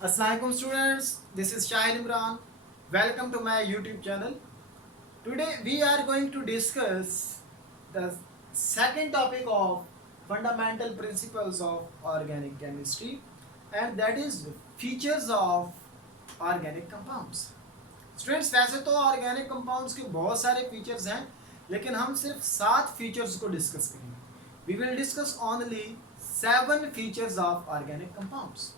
Assalamualaikum students, this is Shahil Imran. Welcome to my YouTube channel. Today we are going to discuss the second topic of fundamental principles of organic chemistry, and that is features of organic compounds. Students वैसे तो organic compounds के बहुत सारे features हैं, लेकिन हम सिर्फ 7 features को डिस्कस करेंगे. We will discuss only 7 features of organic compounds,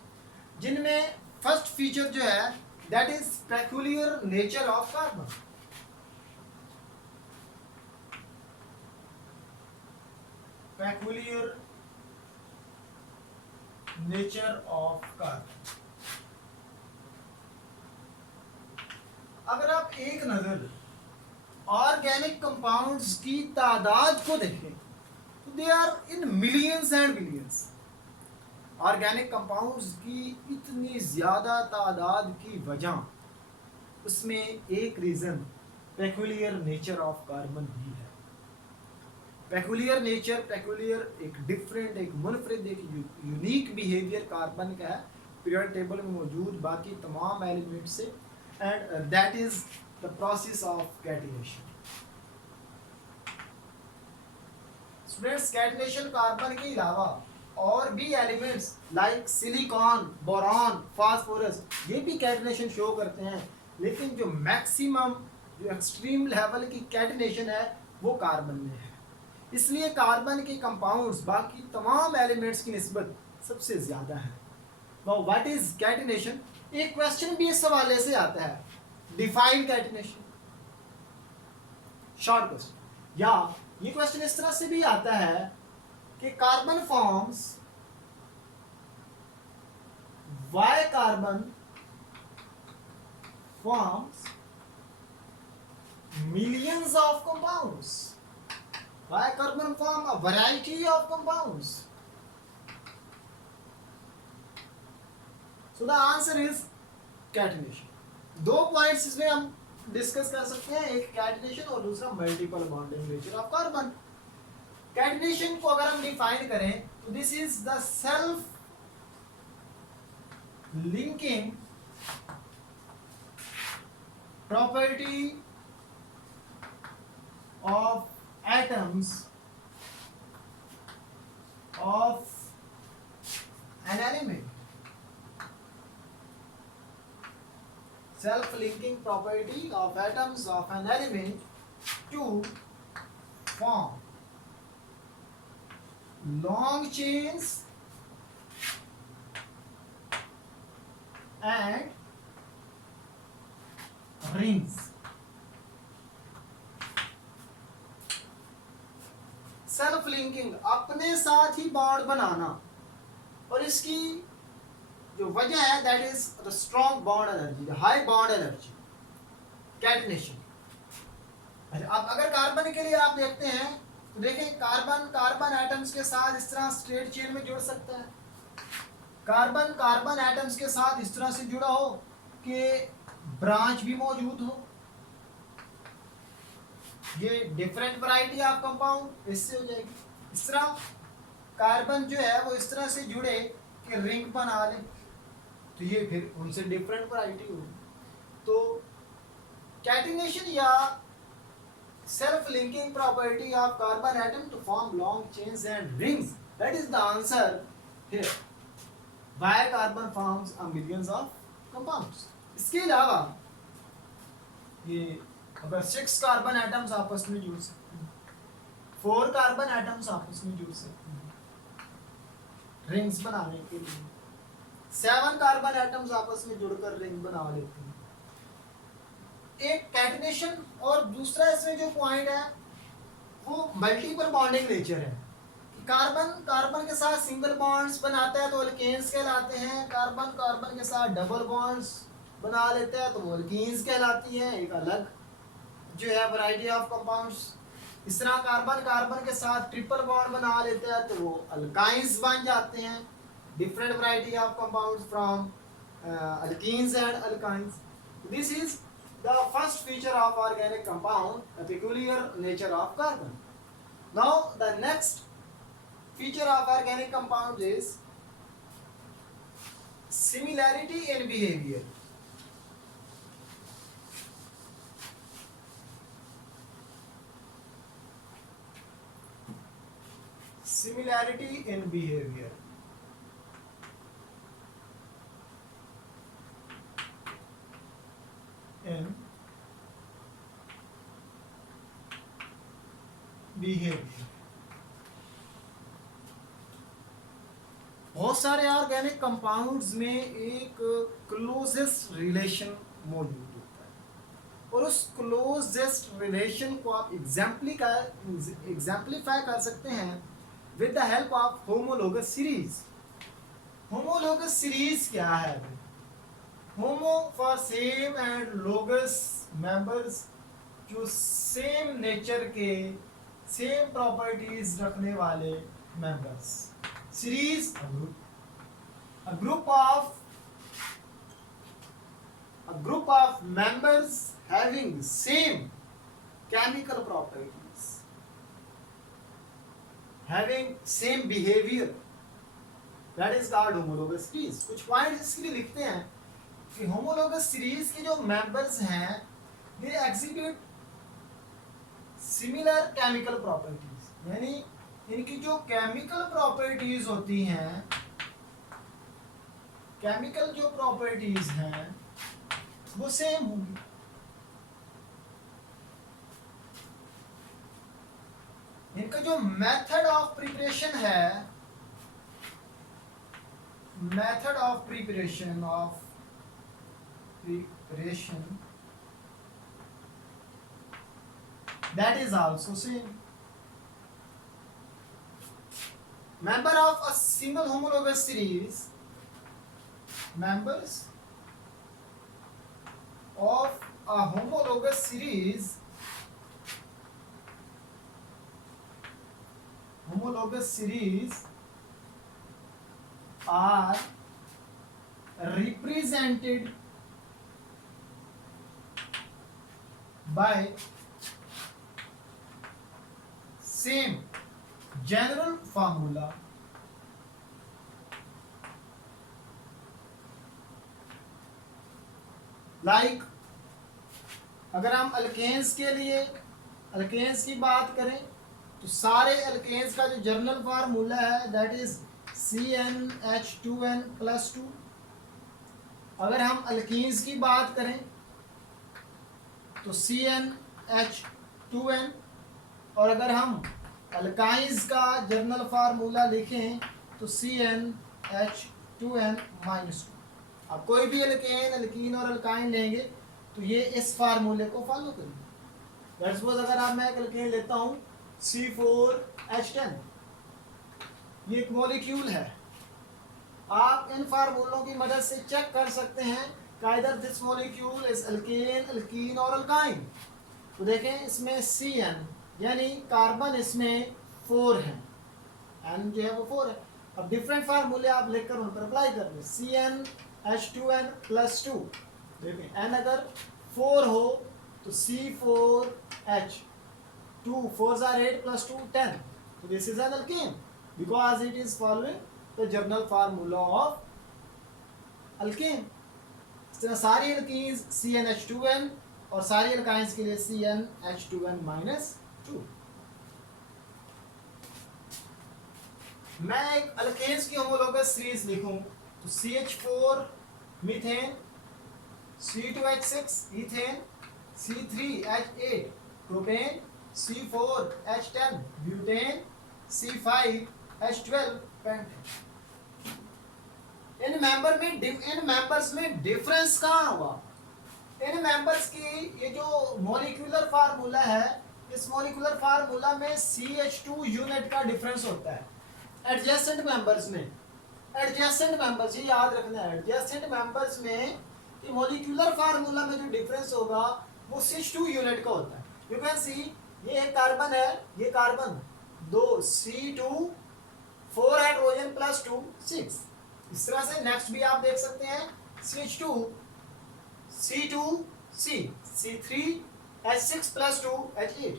जिनमें फर्स्ट फीचर जो है that is peculiar nature of carbon. Peculiar nature of carbon. अगर आप एक नजर ऑर्गेनिक कंपाउंड्स की तादाद को देखें तो they are in millions and billions. Organic compounds की इतनी ज़्यादा तादाद की वजह, उसमें एक reason peculiar nature of carbon भी है. पेक्यूलियर नेचर, पेक्यूलियर एक डिफरेंट, एक मुनफरिद, एक यूनिक बिहेवियर कार्बन का है पीरियोडिक टेबल में मौजूद बाकी तमाम एलिमेंट से, and that is the process of catenation. Students, catenation carbon के अलावा और भी elements like silicon, boron, phosphorus ये भी कैटिनेशन शो करते हैं, लेकिन जो मैक्सिमम, जो एक्सट्रीम लेवल की कैटिनेशन है वो कार्बन में है. इसलिए कार्बन के कंपाउंड्स बाकी तमाम एलिमेंट्स की निस्बत सबसे ज़्यादा है. Now what is catenation? एक क्वेश्चन भी इस हवाले से आता है, डिफाइन कैटिनेशन. Short question. या ये क्वेश्चन इस तरह से भी आता है कि carbon forms, why carbon forms millions of compounds. Why carbon form a variety of compounds? So the answer is catenation. दो पॉइंट्स इसमें हम डिस्कस कर सकते हैं, एक कैटिनेशन और दूसरा multiple bonding nature of carbon. Catenation को अगर हम डिफाइन करें तो this is the self linking property of atoms of an element. Self-linking property of atoms of an element to form long chains and rings. Self linking, अपने साथ ही bond बनाना, और इसकी जो वजह है that is the strong bond energy, the high bond energy, catenation. अब अगर carbon के लिए आप देखते हैं तो देखें, कार्बन कार्बन एटम्स के साथ इस तरह स्ट्रेट चेन में जुड़ सकता है. कार्बन कार्बन एटम्स के साथ इस तरह से जुड़ा हो कि ब्रांच भी मौजूद हो. ये डिफरेंट वैरायटी ऑफ कंपाउंड इससे हो जाएगी. इस तरह कार्बन जो है वो इस तरह से जुड़े कि रिंग बना ले, तो ये फिर उनसे डिफरेंट वैरायटी होगी. तो कैटिनेशन या self linking property of carbon atom to form long chains and rings, that is the answer here. Why carbon forms a millions of compounds. इसके अलावा ये अगर 6 कार्बन एटम्स आपस में जुड़ सकते हैं, 4 कार्बन एटम्स आपस में जुड़ सकते हैं रिंग्स बनाने के लिए, 7 कार्बन एटम्स आपस में जुड़कर रिंग बना लेते हैं. एक कैटिनेशन, और दूसरा इसमें जो पॉइंट है वो मल्टीपल बॉन्डिंग नेचर है. कार्बन कार्बन के साथ सिंगल बॉन्ड्स बनाता है तो अल्केन्स कहलाते हैं, कार्बन कार्बन के साथ डबल बॉन्ड्स बना लेता है तो वो अल्कीन्स कहलाती हैं, एक अलग जो है वैरायटी ऑफ कंपाउंड्स. इस तरह कार्बन कार्बन के साथ ट्रिपल बॉन्ड बना लेते हैं तो वो अल्काइंस बन जाते हैं, different variety of compounds from alkenes and alkynes. This is the first feature of organic compound, the peculiar nature of carbon. Now the next feature of organic compounds is similarity in behaviour, similarity in behaviour, in behaviour. बहुत सारे organic compounds में एक closest relation मौजूद होता है और उस closest relation को आप एग्जाम्पलीफाई कर सकते हैं with the help of homologous series. Homologous series क्या है? Homo for same and logous members, जो सेम नेचर के सेम प्रॉपर्टीज रखने वाले members. Series a group of members having same chemical properties, having same behavior, that is called homologous series। कुछ points इसके लिए लिखते हैं कि homologous series के जो members हैं they exhibit similar chemical properties, यानी इनकी जो केमिकल प्रॉपर्टीज होती हैं, केमिकल जो प्रॉपर्टीज हैं वो सेम होंगी। इनका जो मेथड ऑफ प्रिपरेशन है, method of preparation that is also same. Member of a single homologous series, members of a homologous series, are represented by same general formula, like अगर हम alkanes के लिए अल्केन्स की बात करें तो सारे अल्केन्स का जो जनरल फार्मूला है दैट इज CnH2n+2। अगर हम अल्कीन्स की बात करें तो CnH2n, और अगर हम अल्काइंस का जनरल फार्मूला लिखें तो CnH2n-2। आप कोई भी अल्कीन और अल्काइन लेंगे तो ये इस फार्मूले को फॉलो करेंगे। लेट्स सपोज अगर आप मैं एक अल्कीन लेता हूँ C4H10, ये एक मॉलिक्यूल है। आप इन फार्मूलों की मदद से चेक कर सकते हैं whether this molecule is alkane, alkene और अल्काइन। तो देखें इसमें Cn यानी कार्बन इसमें 4 है, N जो है वो 4 है। अब डिफरेंट फार्मूले आप लेकर उन पर अप्लाई कर लें। CnH2n+2, देखें N अगर 4 हो तो C4H, 2 4s are 8 + 2 10, so this is an alkene because it is following the general formula of alkene। इस तरह सारी alkenes CnH2n और सारी alkynes के लिए CnH2n-2। मैं एक alkanes की होमोलोगस सीरीज लिखूं तो CH4 methane, C2H6 ethane, C3H8 propane, C4H10 butane, C5H12 pentane. इन मेंबर्स में डिफरेंस कहाँ हुआ? इन मेंबर्स की ये जो मॉलिक्यूलर फार्मूला है, इस मॉलिक्यूलर फार्मूला में CH2 यूनिट का डिफरेंस होता है। एडजेसेंट मेंबर्स में, एडजेसेंट मेंबर्स ये याद रखना है, एडजेसेंट मेंबर्स में ये मॉलिक्यूलर फार्मूला में जो डिफरेंस होगा वो CH2 यूनिट का होता है। यू कैन सी ये एक कार्बन है, ये कार्बन 2 C2 4 हाइड्रोजन +2 6। इस तरह से नेक्स्ट भी आप देख सकते हैं CH2 C2C C3H6+2H8।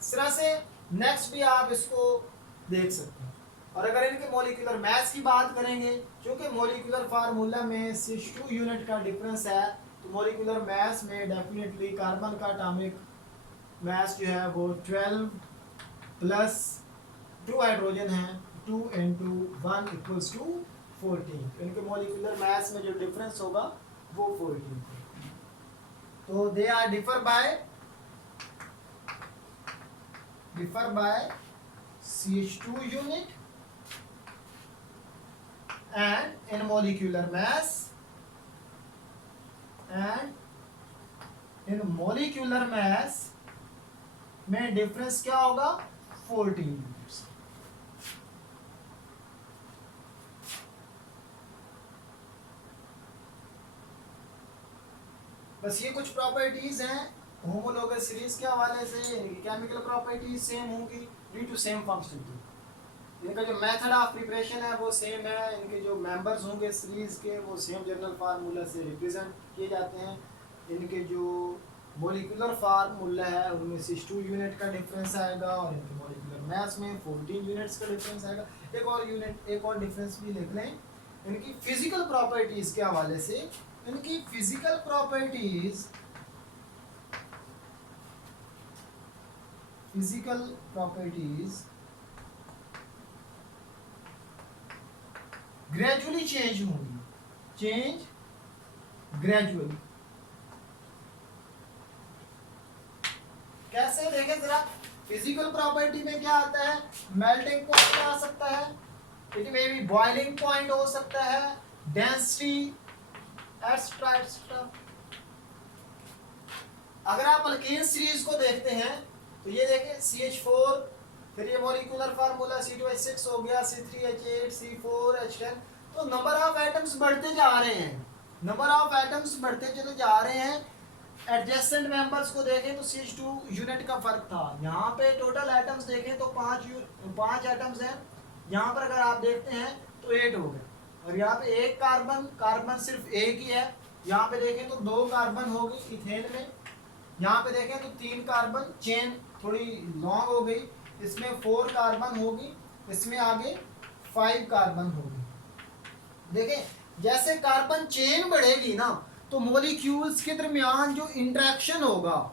इस तरह से नेक्स्ट भी आप इसको देख सकते हैं। और अगर इनके मॉलिक्यूलर मास की बात करेंगे, क्योंकि मॉलिक्यूलर फार्मूला में CH2 यूनिट का डिफरेंस है, तो मॉलिक्यूलर मास में डेफिनेटली कार्बन का एटॉमिक मास जो है वो 12 प्लस 2 हाइड्रोजन है, 2 into 1 equals to 14। तो इनके मॉलिक्यूलर मास में जो डिफरेंस होगा वो 14। तो they are differ by CH2 unit and in molecular mass, में डिफरेंस क्या होगा 14 यूनिट्स। बस ये कुछ प्रॉपर्टीज हैं होमोलोगस सीरीज के हवाले से। केमिकल प्रॉपर्टीज सेम होंगी ड्यू टू सेम फंक्शनलिटी। इनका जो मेथड ऑफ प्रिपरेशन है वो सेम है, इनके जो मेंबर्स होंगे सीरीज के वो सेम जनरल फार्मूला से रिप्रेजेंट किए जाते हैं। इनके जो मॉलिक्यूलर फार्मूला है उनमें CH2 यूनिट का डिफरेंस आएगा और इनके मॉलिक्यूलर मास में 14 यूनिट्स का डिफरेंस आएगा। एक और डिफरेंस भी लिख लें इनकी फिजिकल प्रॉपर्टीज के हवाले से। इनकी फिजिकल प्रॉपर्टीज ग्रेजुअली चेंज होंगी, ग्रेजुअली। कैसे देखें जरा, फिजिकल प्रॉपर्टी में क्या आता है, मेल्टिंग पॉइंट आ सकता है, it may be boiling point हो सकता है, डेंसिटी एक्स्ट्रा। अगर आप अल्केन सीरीज को देखते हैं तो ये देखें CH4, फिर ये मॉलिक्यूलर फार्मूला C2H6 हो गया, C3H8, C4H10। तो नंबर ऑफ एटम्स बढ़ते जा रहे हैं, चले जा रहे हैं। एडजेसेंट मेंबर्स को देखें तो CH2 यूनिट का फर्क था, यहाँ पे टोटल एटम्स देखें तो 5 एटम्स हैं, यहाँ पर अगर आप देखते हैं तो 8 हो गए। और यहाँ पे एक कार्बन सिर्फ एक ही है, यहाँ पे देखें तो 2 कार्बन होगी इथेन में, यहाँ पे देखें तो 3 कार्बन, चेन थोड़ी लॉन्ग हो गई, इसमें 4 कार्बन होगी, इसमें आगे 5 कार्बन होगी। देखें जैसे कार्बन चेन बढ़ेगी ना तो मॉलिक्यूल्स के दरमियान जो इंटरेक्शन होगा,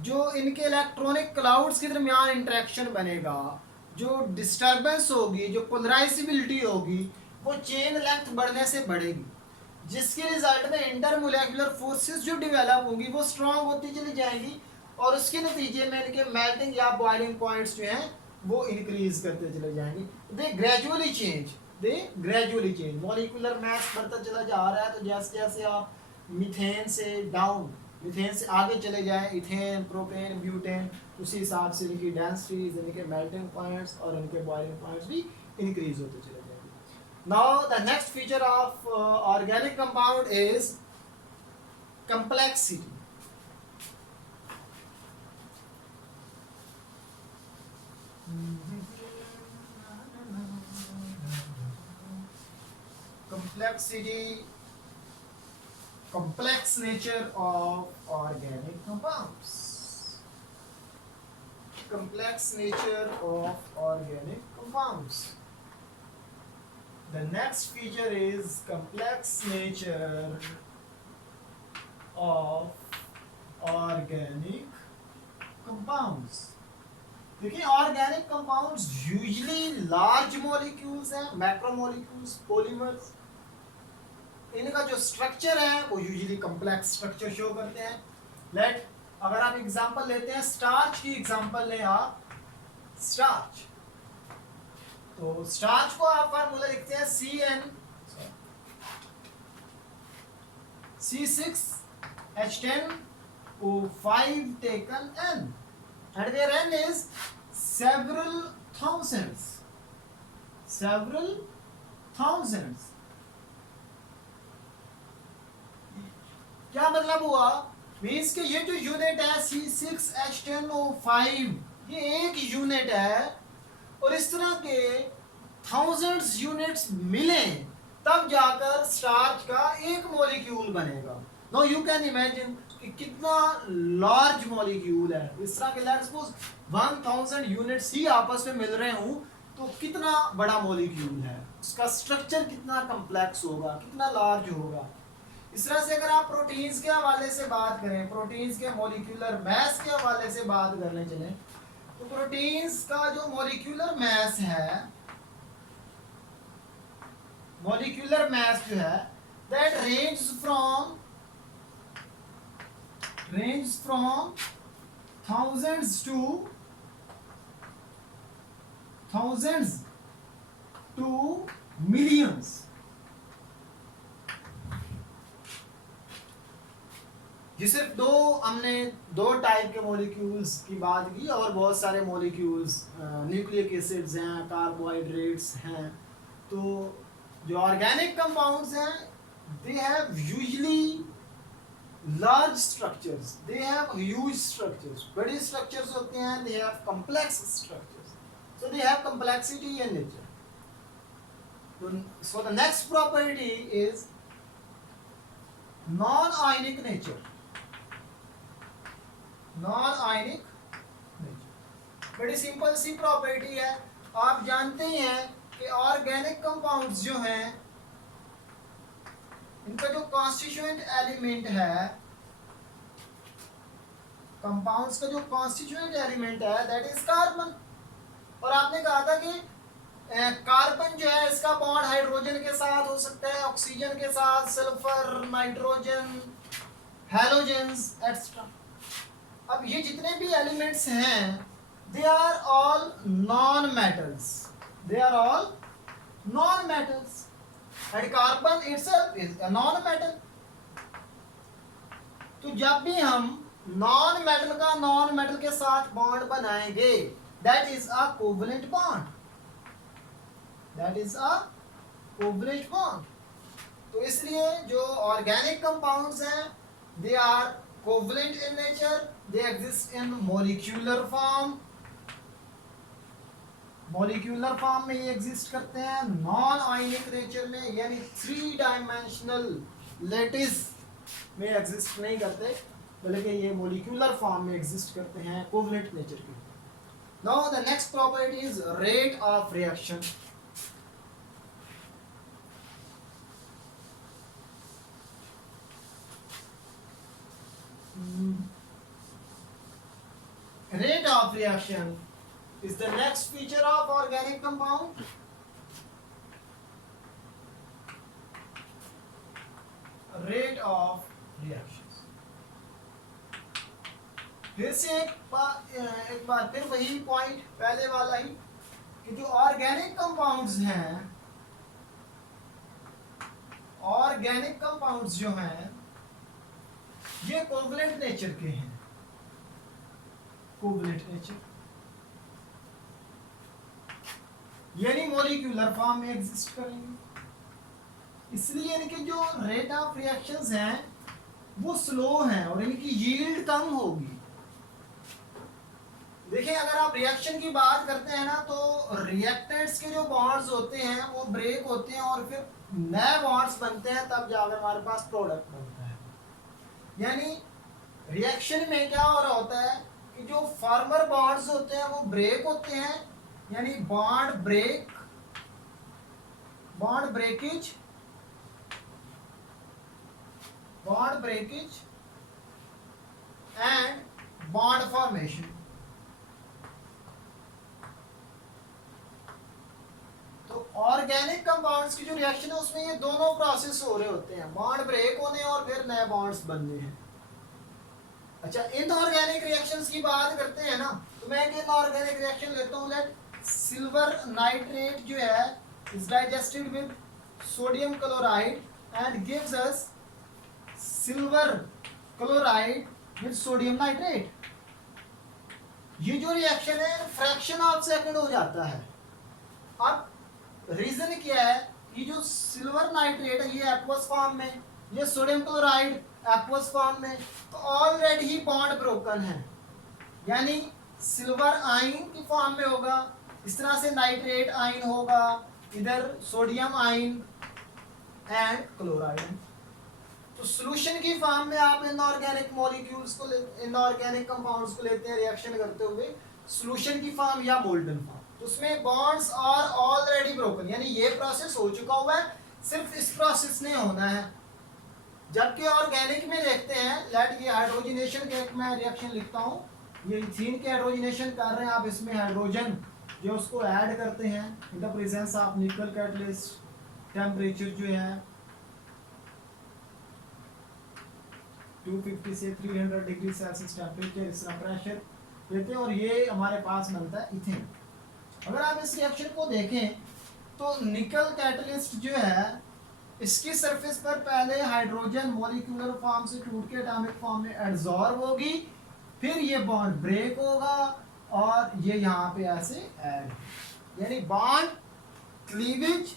जो इनके इलेक्ट्रॉनिक क्लाउड्स के दरमियान इंटरेक्शन बनेगा, जो डिस्टर्बेंस होगी, जो पोलराइजेबिलिटी होगी, वो चेन लेंथ बढ़ने से बढ़ेगी, जिसके रिजल्ट में इंटरमोलेक्युलर फोर्सेस जो डेवलप होंगी वो स्ट्रांग होती चली जाएंगी और उसके नतीजे में इनके मेल्टिंग या बॉइलिंग पॉइंट्स जो हैं वो इंक्रीज करते चले जाएंगे। दे ग्रेजुअली चेंज, मॉलिक्यूलर मास बढ़ता चला जा रहा है। तो जैसे जैसे आप मीथेन से आगे चले जाएं, इथेन, प्रोपेन, ब्यूटेन, उसी हिसाब से इनकी डेंसिटीज, इनके मेल्टिंग पॉइंट्स और इनके बॉइलिंग पॉइंट्स भी इंक्रीज होते चले जाएंगे। Now the next feature of organic compound is complexity. Complex nature of organic compounds. The next feature is complex nature of organic compounds. देखिए organic compounds usually large molecules हैं, macromolecules, polymers. इनका जो structure है वो usually complex structure show करते हैं। अगर आप एग्जांपल लेते हैं, स्टार्च की एग्जांपल लें आप, स्टार्च। तो स्टार्च को आप फार्मूला लिखते हैं C6H10O5 taken N, and where N is several thousands. क्या मतलब हुआ, मीन्स के ये जो यूनिट है C6H10O5 ये एक यूनिट है और इस तरह के थाउजेंड्स यूनिट्स मिले तब जाकर स्टार्च का एक मॉलिक्यूल बनेगा। नाउ यू कैन इमेजिन कि कितना लार्ज मॉलिक्यूल है। इस तरह के लेट्स सपोज 1000 यूनिट्स ही आपस में मिल रहे हूं तो कितना बड़ा मॉलिक्यूल है, उसका स्ट्रक्चर कितना कम्प्लेक्स होगा, कितना लार्ज होगा। इस तरह से अगर आप प्रोटीन्स के हवाले से बात करें, प्रोटीन्स के मॉलिक्यूलर मास के हवाले से बात करने चले, तो प्रोटीन्स का जो मॉलिक्यूलर मास है, मॉलिक्यूलर मास जो है that range from thousands to millions। ये सिर्फ हमने दो टाइप के मॉलिक्यूल्स की बात की, और बहुत सारे मॉलिक्यूल्स, न्यूक्लिक एसिड्स हैं, कार्बोहाइड्रेट्स हैं। तो जो ऑर्गेनिक कंपाउंड्स हैं, they have usually large structures, they have huge structures, बड़ी structures होते हैं, they have complex structures, so they have complexity in nature। So the next property is non-ionic nature। non-ionic nature बड़ी simple सी property है। आप जानते हैं कि organic compounds जो हैं, इनका जो कॉन्स्टिट्यूएंट एलिमेंट है, कंपाउंड्स का जो कॉन्स्टिट्यूएंट एलिमेंट है दैट इज कार्बन। और आपने कहा था कि कार्बन जो है इसका बॉन्ड हाइड्रोजन के साथ हो सकता है, ऑक्सीजन के साथ, सल्फर, नाइट्रोजन, हैलोजेंस एक्सेट्रा। अब ये जितने भी एलिमेंट्स हैं, they are all non metals, they are all non metals, and carbon itself is a non metal। तो जब भी हम नॉन मेटल का नॉन मेटल के साथ बॉन्ड बनाएंगे, that is a covalent bond, that is a covalent bond। तो इसलिए जो ऑर्गेनिक कंपाउंड्स हैं, they are covalent in nature, they exist in molecular form, molecular form में ये एग्जिस्ट करते हैं। नॉन आयनिक नेचर में, यानी 3 डायमेंशनल लैटिस में एग्जिस्ट नहीं करते, बल्कि ये मॉलिक्यूलर फॉर्म में एग्जिस्ट करते हैं, कोवलेंट नेचर के। Now the next property is rate of reaction. Rate of reaction is the next feature of organic compound। Rate of reactions। फिर से एक बार फिर वही पॉइंट पहले वाला ही, कि जो ऑर्गेनिक कंपाउंड्स हैं, ऑर्गेनिक कंपाउंड्स जो हैं, ये कोवलेंट नेचर के हैं, कोवलेंट नेचर, यानी मॉलिक्यूलर फॉर्म में एग्जिस्ट करेंगे। इसलिए इनके जो रेट ऑफ रिएक्शंस हैं वो स्लो हैं और इनकी यील्ड कम होगी। देखिए, अगर आप रिएक्शन की बात करते हैं ना, तो रिएक्टेंट्स के जो बॉन्ड्स होते हैं वो ब्रेक होते हैं और फिर नए बॉन्ड्स बनते हैं, तब जाकर हमारे पास प्रोडक्ट बनता है। यानी रिएक्शन में क्या हो रहा होता है कि जो फॉर्मर बॉन्ड्स होते हैं वो ब्रेक होते हैं, यानी bond break, bond breakage and bond formation. तो ऑर्गेनिक कंपाउंड्स की जो रिएक्शन है उसमें ये दोनों प्रोसेस हो रहे होते हैं, बॉन्ड ब्रेक होने और फिर नए बॉन्ड्स बनने हैं। अच्छा, इनऑर्गेनिक रिएक्शंस की बात करते हैं ना, तो मैं एक इनऑर्गेनिक रिएक्शन लेता हूँ। दैट सिल्वर नाइट्रेट जो है is digested with sodium chloride and gives us silver chloride with sodium nitrate. ये जो रिएक्शन है फ्रैक्शन ऑफ सेकंड हो जाता है। अब रीजन क्या है, ये जो सिल्वर नाइट्रेट है ये एक्वस फॉर्म में, ये सोडियम क्लोराइड एक्वस फॉर्म में, तो ऑलरेडी ही बॉन्ड ब्रोकन है, यानी सिल्वर आयन की फॉर्म में होगा, इस तरह से नाइट्रेट आयन होगा, इधर सोडियम आयन एंड क्लोराइड। तो सॉल्यूशन की फॉर्म में आप इनऑर्गेनिक मॉलिक्यूल्स को, इनऑर्गेनिक कंपाउंड्स को लेते हैं रिएक्शन करते हुए, सॉल्यूशन की फॉर्म या मोल्टन फॉर्म। तो उसमें बॉन्ड्स आर ऑलरेडी ब्रोकन, यानी ये प्रोसेस हो चुका हुआ है, सिर्फ इस प्रोसेस ने होना है। जबकि ऑर्गेनिक में देखते हैं, लेट ये हाइड्रोजनेशन के एक मैं रिएक्शन लिखता हूँ, ये इथीन के हाइड्रोजनेशन कर रहे हैं आप, इसमें हाइड्रोजन जो उसको ऐड करते हैं इन द प्रेजेंस ऑफ निकल कैटलिस्ट, टेम्परेचर जो है 250 से 300 डिग्री सेल्सियस टेम्परेचर, इस तरह प्रेशर देते हैं और ये हमारे पास बनता है इथेन। अगर आप इस रिएक्शन को देखें तो निकल कैटलिस्ट जो है इसकी सरफेस पर पहले हाइड्रोजन मॉलिक्यूलर फॉर्म से टूट के एटॉमिक फॉर्म में एडजॉर्ब होगी, फिर ये बॉन्ड ब्रेक होगा और ये यहाँ पे ऐसे ऐड, यानी बॉन्ड क्लीवेज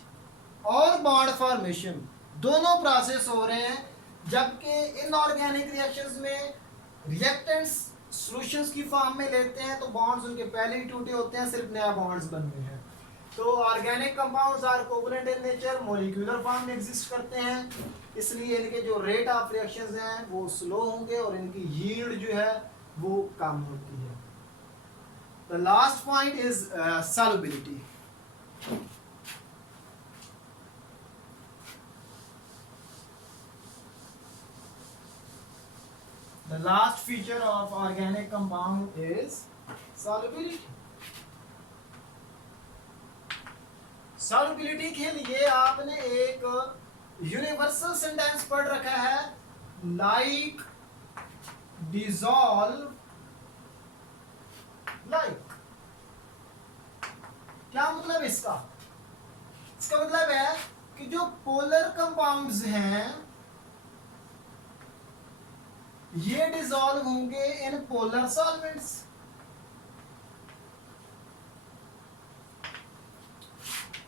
और बॉन्ड फॉर्मेशन दोनों प्रोसेस हो रहे हैं। जबकि इनऑर्गेनिक रिएक्शंस में रिएक्टेंट्स सॉल्यूशंस की फॉर्म में लेते हैं तो बॉन्ड्स उनके पहले ही टूटे होते हैं, सिर्फ नया बॉन्ड्स बन रहे हैं। तो organic compounds are covalent in nature, molecular form में एग्जिस्ट करते हैं, इसलिए इनके जो रेट ऑफ रिएक्शंस हैं वो स्लो होंगे और इनकी यील्ड जो है वो कम होती है। The last point is solubility. The last feature of organic compound is solubility. Solubility के लिए आपने एक यूनिवर्सल सेंटेंस पढ़ रखा है, like dissolve like। क्या मतलब इसका? इसका मतलब है कि जो पोलर कंपाउंड्स हैं ये डिसॉल्व होंगे इन पोलर सॉल्वेंट्स,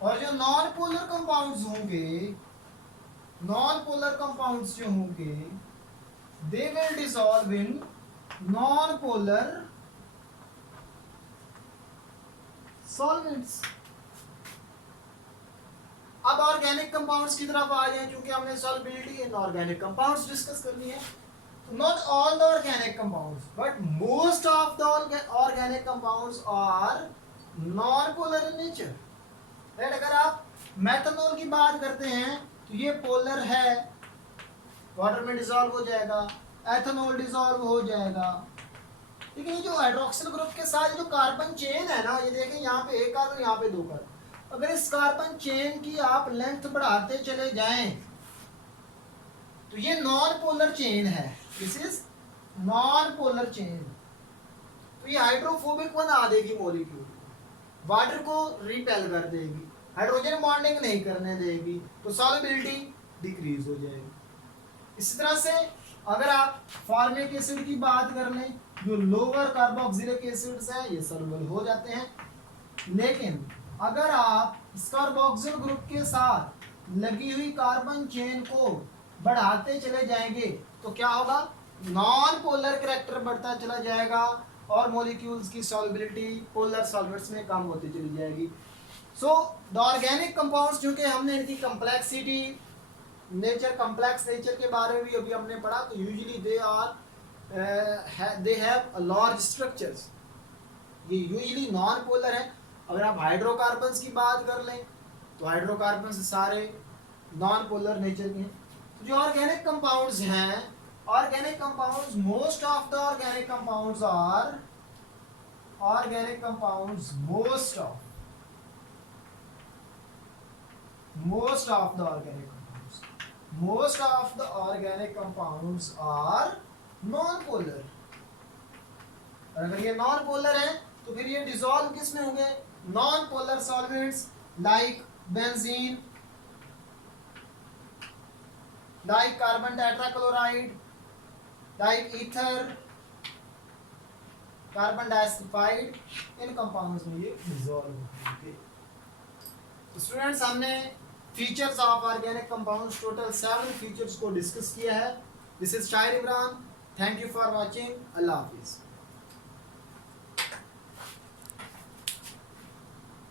और जो नॉन पोलर कंपाउंड्स होंगे, नॉन पोलर कंपाउंड्स जो होंगे they will dissolve in non polar solvents. अब ऑर्गेनिक कंपाउंड्स की तरफ आ जाए, क्योंकि हमने solubility in organic compounds discuss करनी है। Not all the organic compounds, but most of the organic compounds are non-polar in nature. Right? अगर आप मेथनॉल की बात करते हैं तो ये पोलर है, वाटर में डिसॉल्व हो जाएगा, एथेनॉल डिसॉल्व हो जाएगा। लेकिन ये जो हाइड्रोक्सिल ग्रुप के साथ जो कार्बन चेन है ना, ये देखें यहाँ पे एक कार्बन, यहाँ पे दो कार्बन, अगर इस कार्बन चेन की आप लेंथ बढ़ाते चले जाएं तो ये नॉन पोलर चेन है, this is non polar chain. तो ये हाइड्रोफोबिक बना देगी मॉलिक्यूल, वाटर को रिपेल कर देगी, हाइड्रोजन बॉन्डिंग नहीं करने देगी, तो सॉल्युबिलिटी डिक्रीज हो जाएगी। इसी तरह से अगर आप फॉर्मिक एसिड की बात कर लें, जो लोअर कार्बोक्सिलिक एसिड्स हैं ये सॉल्युबल हो जाते हैं, लेकिन अगर आप इस कार्बोक्सिल ग्रुप के साथ लगी हुई कार्बन चेन को बढ़ाते चले जाएंगे तो क्या होगा, नॉन पोलर कैरेक्टर बढ़ता चला जाएगा और मॉलिक्यूल्स की सॉल्युबिलिटी पोलर सॉल्वेंट्स में कम होती चली जाएगी। सो द ऑर्गेनिक कंपाउंड्स, क्योंकि हमने इनकी कम्प्लेक्सिटी नेचर, कम्प्लेक्स नेचर के बारे में भी अभी हमने पढ़ा, तो usually they have large structures, ये यूजुअली नॉन पोलर है। अगर आप हाइड्रोकार्बन्स की बात कर लें तो हाइड्रोकार्बन्स सारे नॉन पोलर नेचर के हैं। जो ऑर्गेनिक कंपाउंड्स हैं, organic compounds, most of the organic compounds are organic compounds, most of the organic compounds, most of the organic compounds are non polar. और अगर ये नॉन पोलर है तो फिर ये डिसॉल्व किस में होंगे, non polar solvents like benzene, like carbon tetrachloride, like ether, carbon disulfide, इन कंपाउंड्स में ये डिसॉल्व होंगे। तो स्टूडेंट्स, हमने features of organic compounds total 7 features को डिस्कस किया है। दिस इज शायर Imran, thank you for watching, Allah Hafiz.